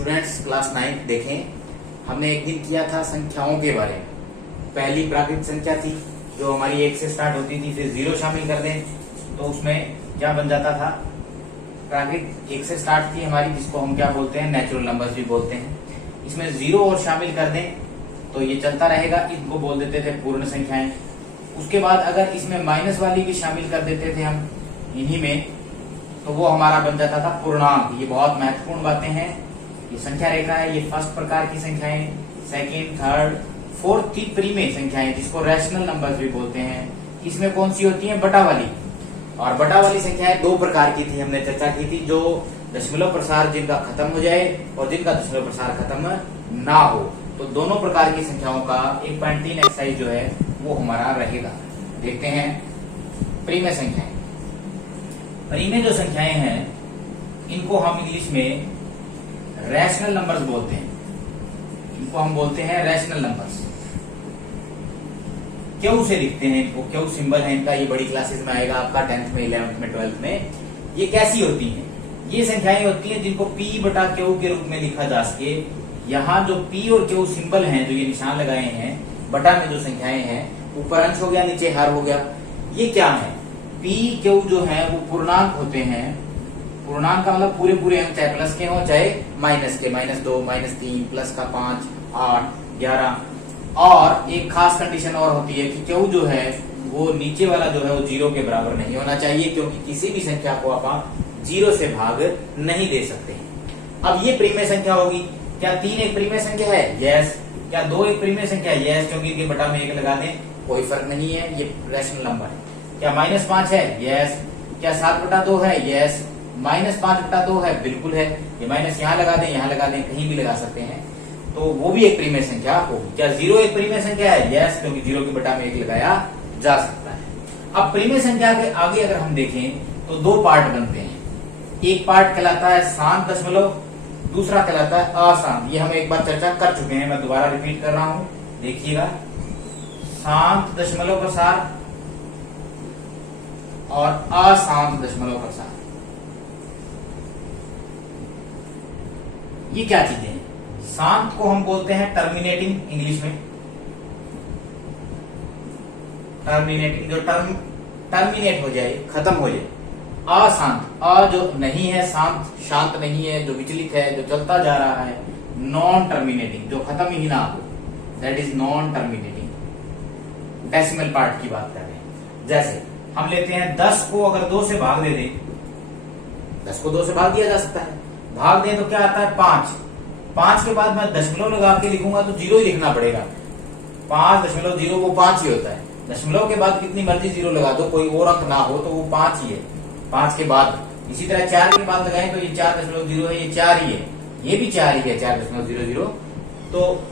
Students class 9 देखें, हमने एक दिन किया था संख्याओं के बारे में। पहली प्राकृतिक संख्या थी जो हमारी 1 से स्टार्ट होती थी, फिर 0 शामिल कर दें तो उसमें क्या बन जाता था। प्राकृतिक 1 से स्टार्ट थी हमारी, जिसको हम क्या बोलते हैं, नेचुरल नंबर्स भी बोलते हैं। इसमें 0 और शामिल कर दें तो ये चलता रहेगा, इनको बोल देते थे पूर्ण संख्याएं। उसके बाद अगर इसमें माइनस वाली भी शामिल कर देते थे हम इन्हीं में, तो वो हमारा बन जाता था पूर्णांक। ये बहुत महत्वपूर्ण बातें हैं। ये संख्या रेखा है, ये फर्स्ट प्रकार की संख्याएं, सेकेंड, थर्ड, फोर्थ थी प्रीमे संख्याएं, जिसको रैशनल नंबर्स भी बोलते हैं। इसमें कौन सी होती है, बटा वाली। और बटा वाली संख्याएं दो प्रकार की थी, हमने चर्चा की थी, जो दशमलव प्रसार जिनका खत्म हो जाए और जिनका दशमलव प्रसार खत्म ना हो। तो दोनों प्रकार की संख्याओं का 1.3 एक्सरसाइज जो है वो हमारा रहेगा। देखते हैं प्रीमे संख्याएं। प्रीमे जो संख्याएं हैं इनको हम इंग्लिश में रैशनल नंबर्स बोलते हैं। इनको हम बोलते हैं रैशनल नंबर्स। क्यों से लिखते हैं इनको, क्यों सिंबल है इनका, ये बड़ी क्लासेस में आएगा आपका 10th में, 11th में, 12th में। ये कैसी होती हैं? ये संख्याएं होती हैं जिनको P बटा Q के रूप में लिखा जा सके। यहाँ जो P और Q सिंबल हैं, जो ये निशान लगाए हैं बटा में, जो संख्याएं हैं, ऊपर अंश हो गया, नीचे हर हो गया। ये क्या है? P Q जो है वो पूर्णांक होते हैं। पूर्णांक का मतलब पूरे पूरे अंक, चाहे प्लस के हो चाहे माइनस के, -2, -3, प्लस का 5, 8, 11। और एक खास कंडीशन और होती है कि Q जो है वो नीचे वाला जो है वो 0 के बराबर नहीं होना चाहिए, क्योंकि किसी भी संख्या को आप 0 से भाग नहीं दे सकते हैं। अब ये प्रीमे संख्या होगी। क्या 3 एक प्रीमे संख्या है? यस। क्या 2 एक प्रीमे संख्या है? यस, क्योंकि इनके बटा में 1 लगा दें कोई फर्क नहीं है, ये रैशनल नंबर है। क्या -5 है? यस। क्या 7/2 है? यस। -5/2 है? बिल्कुल है। ये माइनस यहाँ लगा दें, यहाँ लगा दें, कहीं भी लगा सकते हैं, तो वो भी एक प्रीमे संख्या होगी। क्या 0 एक प्रीमे संख्या है? यस, क्योंकि 0 के बटा में 1 लगाया जा सकता है। अब प्रीमे संख्या के आगे अगर हम देखें तो दो पार्ट बनते हैं। एक पार्ट कहलाता है शांत दशमलव, दूसरा कहलाता है अशांत। ये हम एक बार चर्चा कर चुके हैं, मैं दोबारा रिपीट कर रहा हूं, देखिएगा। शांत दशमलव प्रसार और अशांत दशमलव प्रसार, ये क्या चीजें हैं? शांत को हम बोलते हैं टर्मिनेटिंग, इंग्लिश में टर्मिनेटिंग, जो टर्मिनेट हो जाए, खत्म हो जाए। अशांत, अ जो नहीं है, शांत, शांत नहीं है, जो विचलित है, जो चलता जा रहा है। नॉन टर्मिनेटिंग, जो खत्म ही ना हो, that is non terminating. Decimal part की बात कर रहे हैं। जैसे हम लेते हैं 10 को अगर 2 से भाग दे दें, 10 को 2 से भाग दिया जा सकता है। भाग दें तो क्या आता है? 5। 5 के बाद मैं दशमलव लगा के लिखूंगा तो 0 ही लिखना पड़ेगा। 5.0 वो 5 ही होता है। दशमलव के बाद कितनी मर्जी 0 लगा दो, कोई और अंक ना हो तो वो 5 ही है। 5 के बाद इसी तरह 4 के बाद लगाएं तो ये 4.0 है, ये 4 ही है, ये भी 4 ही है, 4.00। तो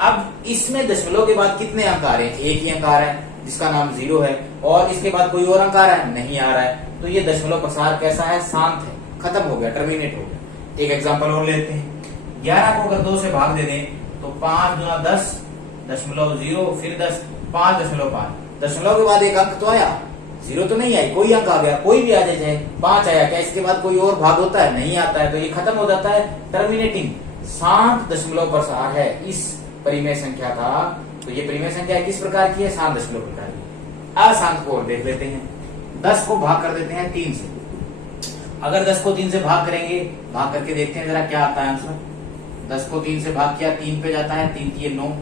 अब इसमें दशमलव के बाद कितने अंक आ रहे हैं? एक ही अंक आ रहा है जिसका नाम 0 है, और इसके बाद कोई और अंक आ रहा है? नहीं आ रहा है। तो ये दशमलव प्रसार कैसा है? शांत है, खत्म हो गया, टर्मिनेट हो गया। एक एग्जाम्पल और लेते हैं। 11 को अगर 2 से भाग दे दें तो 5 गुना 10.0, फिर 10, 5.5। दशमलव के बाद एक अंक तो आया, 0 तो नहीं आई, कोई अंक आ गया, कोई भी आ जाए, 5 आया, क्या इसके बाद कोई और भाग होता है? नहीं आता है, तो ये खत्म हो जाता है, टर्मिनेटिंग। शांत दशमलव प्रसार है इस परिमेय संख्या का। तो ये परिमेय संख्या किस प्रकार की है? शांत दशमलव प्रकार की। अशांत को और देख लेते हैं। 10 को भाग कर देते हैं 3 से। अगर 10 को 3 से भाग करेंगे, भाग करके देखते हैं जरा क्या आता है आंसर। 10 को 3 से भाग किया, 3 पे जाता है, 3 3 9,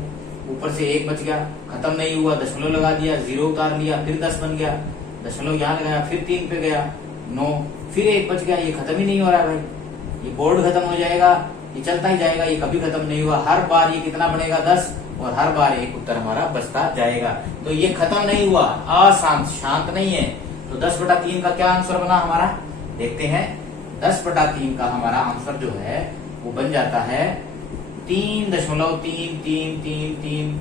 ऊपर से 1 बच गया, खत्म नहीं हुआ, दशमलव लगा दिया, 0 उतार लिया, फिर 10 बन गया, दशमलव यहाँ लगाया, फिर 3 पे गया, 9, फिर 1 बच गया। ये खत्म ही नहीं हो रहा है भाई, ये बोर्ड खत्म हो जाएगा, ये चलता ही जाएगा, ये कभी खत्म नहीं हुआ। हर बार ये कितना बनेगा? 10, और हर बार एक उत्तर हमारा बचता जाएगा। तो ये खत्म नहीं हुआ, अशांत, शांत नहीं है। तो 10/3 का क्या आंसर बना हमारा? देखते हैं। 10/3 का हमारा आंसर जो है वो बन जाता है 3.33333।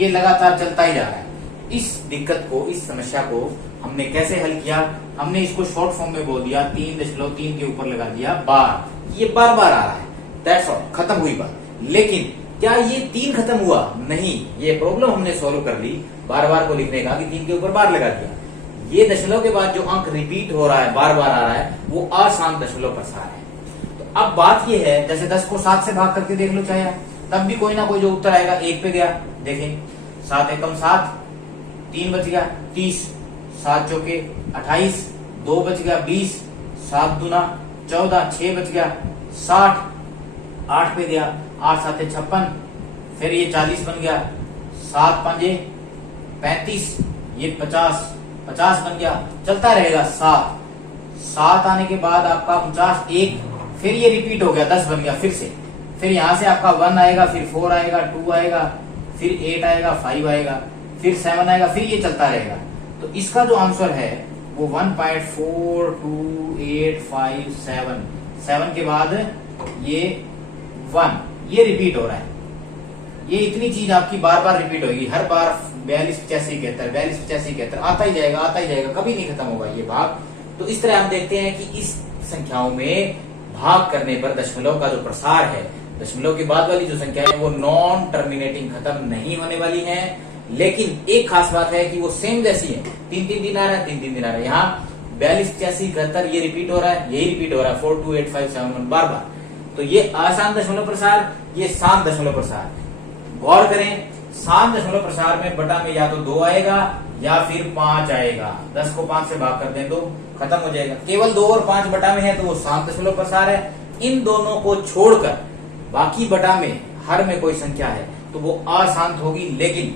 ये लगातार चलता ही जा रहा है। इस दिक्कत को, इस समस्या को हमने कैसे हल किया? हमने इसको शॉर्ट फॉर्म में बोल दिया, 3.3 के ऊपर लगा दिया बार। ये बार बार आ रहा है, दैट्स ऑल, खत्म हुई बात। लेकिन क्या ये 3 खत्म हुआ? नहीं, ये प्रॉब्लम हमने सॉल्व कर ली। बार बार को लिखने का कि 3 के ऊपर बार लगा दिया। ये दशमलव के बाद जो अंक रिपीट हो रहा है, बार बार आ रहा है, वो अशांत दशमलव प्रसार है। तो अब बात ये है, जैसे 10 को 7 से भाग करके देख लो चाहे आप, तब भी कोई ना कोई जो उत्तर आएगा 1 पे गया। देखें 7 एकम 7, 3 बच गया 30, 7 चौके 28, 2 बच गया 20, 7 दूना 14, 6 बच गया 60, 8 पे गया, 8 7 56, फिर ये 40 बन गया, 7 5 35, ये 50, 50 बन गया, चलता रहेगा 7 आने के बाद आपका 49, 1, फिर ये रिपीट हो गया 10 बन गया फिर से, फिर यहां से आपका 1 आएगा, फिर 4 आएगा, 2 आएगा, फिर 8 आएगा, 5 आएगा, फिर 7 आएगा, फिर ये चलता रहेगा। तो इसका जो आंसर है वो 1.42857, 7 के बाद ये 1, ये रिपीट हो रहा है। ये इतनी चीज आपकी बार बार रिपीट होगी, हर बार 42 85 71 42 85 71 आता ही जाएगा, आता ही जाएगा, कभी नहीं खत्म होगा ये भाग। तो इस तरह हम देखते हैं कि इस संख्याओं में भाग करने पर दशमलव का जो प्रसार है, दशमलव के बाद वाली जो संख्या है वो नॉन टर्मिनेटिंग, खत्म नहीं होने वाली है। लेकिन एक खास बात है कि वो सेम जैसी है, 3 दिन आ रहा है, 3 दिन आ रहा है। यहाँ 42 85 71 ये रिपीट हो रहा है, यही रिपीट हो रहा है 4 2 8 5 7 1 बार बार। तो ये आसान दशमलव प्रसार, ये शांत दशमलव प्रसार। गौर करें, शांत दशमलव प्रसार में बटा में या तो 2 आएगा या फिर 5 आएगा। 10 को 5 से भाग कर दें तो खत्म हो जाएगा। केवल 2 और 5 बटा में है तो वो शांत दशमलव प्रसार है। इन दोनों को छोड़कर बाकी बटा में हर में कोई संख्या है तो वो अशांत होगी। लेकिन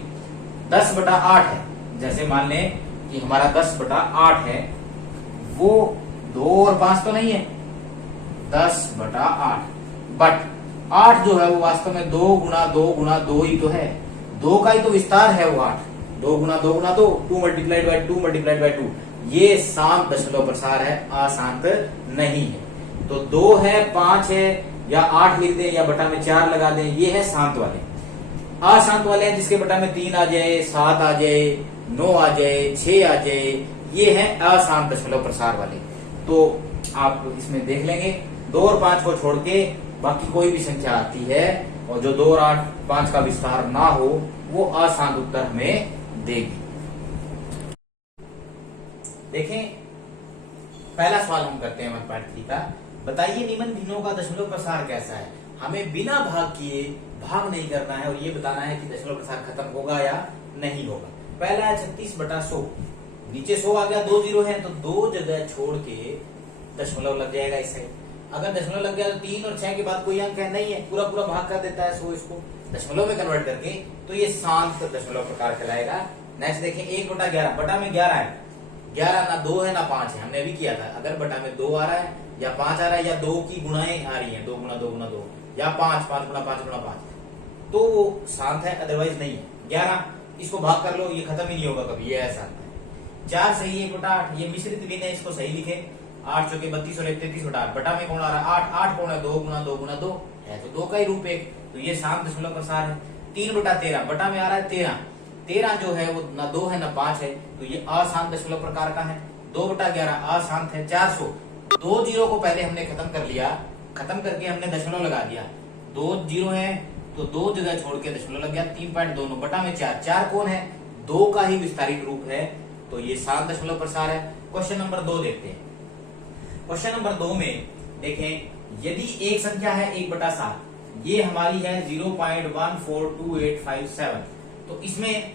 10 बटा 8 है, जैसे मान लें कि हमारा 10 बटा 8 है, वो 2 और 5 तो नहीं है, 10 बटा 8, बट 8 जो है वो वास्तव में 2 गुना 2 गुना 2 ही तो है, 2 का ही तो विस्तार है वो 8, 2 गुना 2 गुना 2, 2 मल्टीप्लाइड बाय 2 मल्टीप्लाइड बाय 2। ये शांत दशमलव प्रसार है, अशांत नहीं है। तो 2 है, 5 है, या 8 लिख दें या बटा में 4 लगा दें, ये है शांत वाले। अशांत वाले हैं जिसके बटा में 3 आ जाए, 7 आ जाए, 9 आ जाए, 6 आ जाए, ये है अशांत दशमलव प्रसार वाले। तो आप इसमें देख लेंगे 2 और 5 को छोड़ के बाकी कोई भी संख्या आती है और जो 2 और 8 5 का विस्तार ना हो वो अशांत उत्तर हमें देगी। देखें पहला सवाल हम करते हैं पार्ट 3 का। बताइए निम्न भिन्नों का दशमलव प्रसार कैसा है। हमें बिना भाग किए भाग नहीं करना है और ये बताना है कि दशमलव प्रसार खत्म होगा या नहीं होगा। पहला है 36 बटा 100, नीचे 100 आ गया, 2 जीरो है तो 2 जगह छोड़ के दशमलव लग जाएगा इसे। अगर दशमलव लग गया तो 3 और 6 के बाद कोई अंक है नहीं है, पूरा पूरा भाग कर देता है 100 इसको दशमलव में कन्वर्ट करके, तो ये शांत दशमलव प्रकार कहलाएगा। नेक्स्ट देखें 1 बटा 11, बटा में 11 है, 11 ना 2 है ना 5 है, हमने अभी किया था। अगर बटा में 2 आ रहा है या 5 आ रहा है या 2 की गुणाएं आ रही है, 2 गुना 2 गुना 2 या 5 5 गुना 5 गुना 5, तो वो शांत है, अदरवाइज नहीं है। 11 इसको भाग कर लो, ये खत्म ही नहीं होगा कभी, ये है शांत है। 4 सही, 1 बटा 8, ये मिश्रित भिन्न है, इसको सही लिखे। 8 चौके 32 और 33 बटा 8, बटा में कौन आ रहा है 8, 8 कौन है 2 गुना 2 गुना 2 है, तो 2 का ही रूप एक, तो ये शांत दशमलव प्रसार है। 3 बटा 13, बटा में आ रहा है 13, 13 जो है वो ना 2 है ना 5 है, तो ये अशांत दशमलव प्रकार का है। 2 बटा 11 अशांत है। 400, 2 जीरो को पहले हमने खत्म कर लिया, खत्म करके हमने दशमलव लगा दिया, 2 जीरो है तो 2 जगह छोड़ के दशमलव लग गया, 3.2 बटा में 4, 4 कौन है 2 का ही विस्तारित रूप है, तो ये शांत दशमलव प्रसार है। क्वेश्चन नंबर 2 देखते हैं। क्वेश्चन नंबर 2 में देखें, यदि एक संख्या है 1 बटा 7, ये हमारी है 0.142857, तो इसमें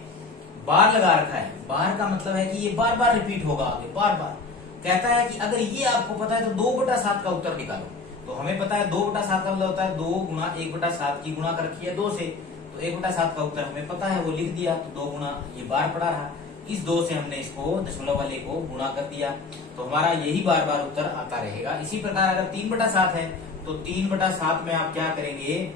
बार लगा रखा है। बार का मतलब है कि ये बार बार रिपीट होगा आगे, बार बार। कहता है कि अगर ये आपको पता है तो 2 बटा 7 का उत्तर निकालो। तो हमें पता है 2 बटा 7 का मतलब होता है 2 गुना 1 बटा 7 की गुणा कर रखी है 2 से, तो 1 बटा 7 का उत्तर हमें पता है, वो लिख दिया। तो 2 गुना ये बार पड़ा रहा, इस 2 से हमने इसको दशमलव वाले को गुणा कर दिया, तो हमारा यही बार बार उत्तर आता रहेगा। इसी प्रकार अगर 3 बटा 7 है तो 3 बटा 7 में आप क्या करेंगे,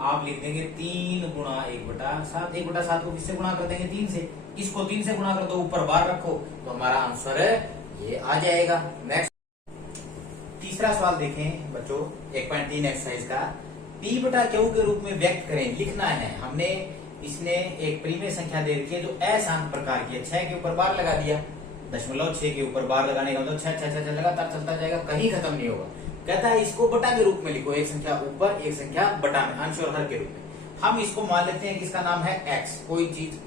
आप लिख देंगे 3 गुणा 1 बटा 7। 1 बटा 7 को किससे गुणा कर देंगे 3 से, इसको 3 से गुणा कर दो, ऊपर बार रखो, तो हमारा आंसर ये आ जाएगा। नेक्स्ट तीसरा सवाल देखें बच्चों, 1.3 एक्सरसाइज का। p बटा क्यू के रूप में व्यक्त करें, लिखना है। हमने इसने एक प्रीमेय संख्या दे रखी है जो अशांत प्रकार की है। 6 के ऊपर बार लगा दिया, दशमलव 6 के ऊपर बार लगाने का मतलब 6 6 6 लगातार चलता जाएगा, कहीं खत्म नहीं होगा। कहता है इसको बटा के रूप में लिखो, एक संख्या ऊपर एक संख्या बटा में, अंश और हर के रूप में। हम इसको मान लेते हैं कि इसका नाम है x, कोई चीज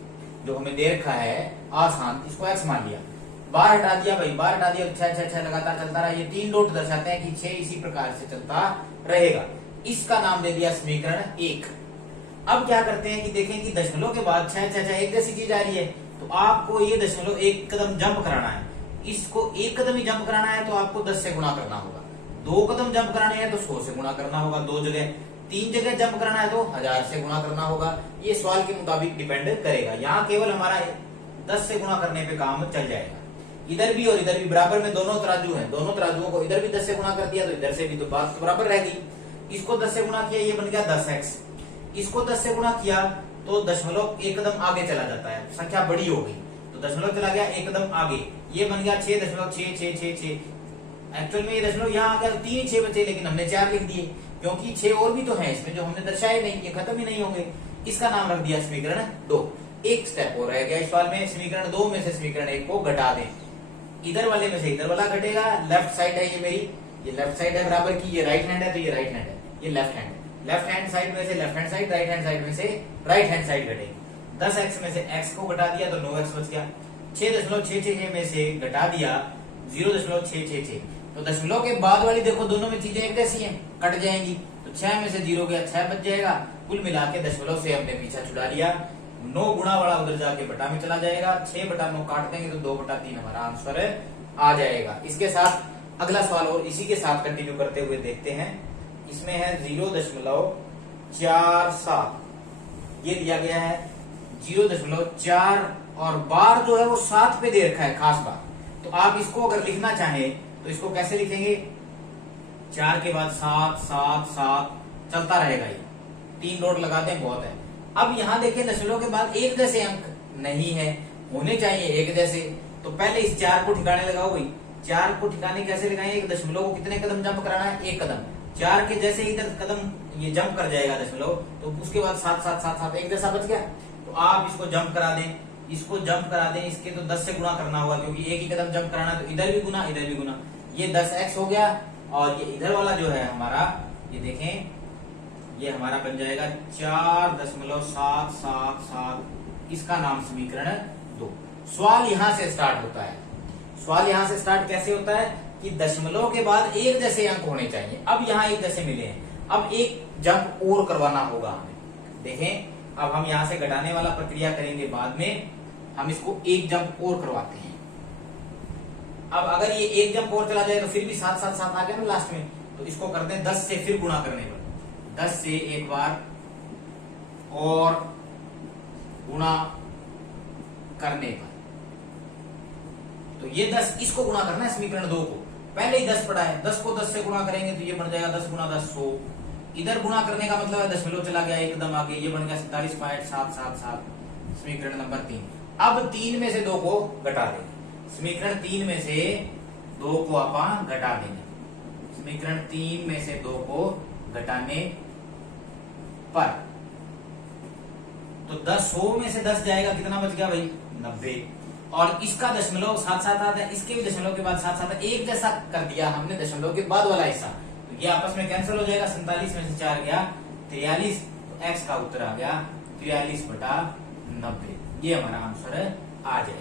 जो हमें दे रखा है अशांत, इसको x मान लिया। बार हटा दिया भाई, बार हटा दिया, 6 6 6 लगातार चलता रहा। ये 3 डॉट दर्शाते हैं कि 6 इसी प्रकार से चलता रहेगा। इसका नाम दे दिया समीकरण 1। अब क्या करते हैं कि देखें कि दशमलव के बाद 6 6 6 एक जैसी चीज आ रही है, तो आपको ये दशमलव एक कदम जंप कराना है। इसको एक कदम ही जंप कराना है तो आपको 10 से गुणा करना होगा। 2 कदम जंप कराने हैं तो 100 से गुणा करना होगा 2 जगह। 3 जगह जंप कराना है तो 1000 से गुणा करना होगा। ये सवाल के मुताबिक डिपेंड करेगा। यहाँ केवल हमारा 10 से गुणा करने पे काम चल जाएगा। इधर भी और इधर भी बराबर में दोनों तराजू हैं, दोनों तराजुओं को इधर भी 10 से गुणा कर दिया तो इधर से भी, तो बात बराबर रहेगी। इसको 10 से गुणा किया, ये बन गया 10x। इसको 10 से गुणा किया तो दशमलव एक कदम आगे चला जाता है, संख्या बड़ी हो गई तो दशमलव चला गया एक कदम आगे, ये बन गया 6.666। एक्चुअल में ये दशमलव यहाँ आ गया तो 3 ही 6 बचे, लेकिन हमने 4 लिख दिए क्योंकि 6 और भी तो हैं इसमें जो हमने दर्शाए नहीं, ये खत्म ही नहीं होंगे। इसका नाम रख दिया समीकरण 2। एक स्टेप और रह गया इस सवाल में, समीकरण 2 में से समीकरण 1 को घटा दें। इधर वाले में से इधर वाला घटेगा, लेफ्ट साइड है ये मेरी, ये लेफ्ट साइड है बराबर की, ये राइट हैंड है तो ये राइट हैंड है, ये लेफ्ट हैंड है। लेफ्ट हैंड साइड में से left hand side, right hand side में से राइट हैंड साइड घटेगी। 10x में से x को घटा दिया तो 9x बच गया। 6.666 में से घटा दिया 0.666, तो दशमलव के बाद वाली देखो दोनों में चीजें एक जैसी हैं, कट जाएंगी, तो 6 में से 0 गया 6 बच जाएगा। कुल मिला के दशमलव से हमने पीछा छुड़ा लिया। 9 गुणा वाला उधर जाके बटा में चला जाएगा, 6/9 काट देंगे तो 2/3 हमारा आंसर आ जाएगा। इसके साथ अगला सवाल और इसी के साथ कंटिन्यू करते हुए देखते हैं। इसमें है 0.47, ये दिया गया है 0.4 और बार जो है वो 7 पे दे रखा है, खास बार। तो आप इसको अगर लिखना चाहें तो इसको कैसे लिखेंगे, 4 के बाद 7 7 7 चलता रहेगा, ये 3 डॉट लगा दें बहुत है। अब यहाँ देखिए दशमलव के बाद एक जैसे अंक नहीं है, होने चाहिए एक जैसे, तो पहले इस 4 को ठिकाने लगाओ भाई। 4 को ठिकाने कैसे लगाएं, एक दशमलव को कितने कदम जंप कराना है, 1 कदम। 4 के जैसे इधर कदम ये जंप कर जाएगा दशमलव, तो उसके बाद 7 7 7 7 एक जैसा बच गया। तो आप इसको जंप करा दें, इसको जंप करा दें, इसके तो 10 से गुणा करना होगा क्योंकि एक ही कदम जंप कराना, तो इधर भी गुना इधर भी गुना, ये 10x हो गया। और ये इधर वाला जो है हमारा, ये देखें, ये हमारा बन जाएगा 4.777। इसका नाम समीकरण 2। सवाल यहां से स्टार्ट होता है। सवाल यहां से स्टार्ट कैसे होता है कि दशमलव के बाद एक जैसे अंक होने चाहिए। अब यहाँ एक जैसे मिले हैं, अब एक जंप और करवाना होगा हमें। देखें, अब हम यहां से घटाने वाला प्रक्रिया करेंगे बाद में, हम इसको एक जंप और करवाते हैं। अब अगर ये एक जंप और चला जाए तो फिर भी 7 7 7 आ गया ना लास्ट में, तो इसको करते हैं 10 से फिर गुणा करने पर, 10 से एक बार और गुणा करने पर, तो ये 10 इसको गुणा करना है समीकरण 2 को। पहले ही 10 पड़ा है, 10 को 10 से गुणा करेंगे तो ये बन जाएगा 10 गुणा 10 100। इधर गुणा करने का मतलब है दशमलव चला गया एकदम आगे, ये बन गया 47.777, समीकरण नंबर 3। अब 3 में से 2 को घटा देंगे, समीकरण 3 में से 2 को आप घटा देंगे, समीकरण 3 में से 2 को घटाने पर, तो 100 में से 10 जाएगा, कितना बच गया भाई 90। और इसका दशमलव 7 7 आता है, इसके भी दशमलव के बाद 7 7 एक जैसा कर दिया हमने दशमलव के बाद वाला हिस्सा, तो ये आपस में कैंसिल हो जाएगा। 47 में से 4 गया 43, तो x का उत्तर आ गया 43/90। ये हमारा आंसर आ जाएगा।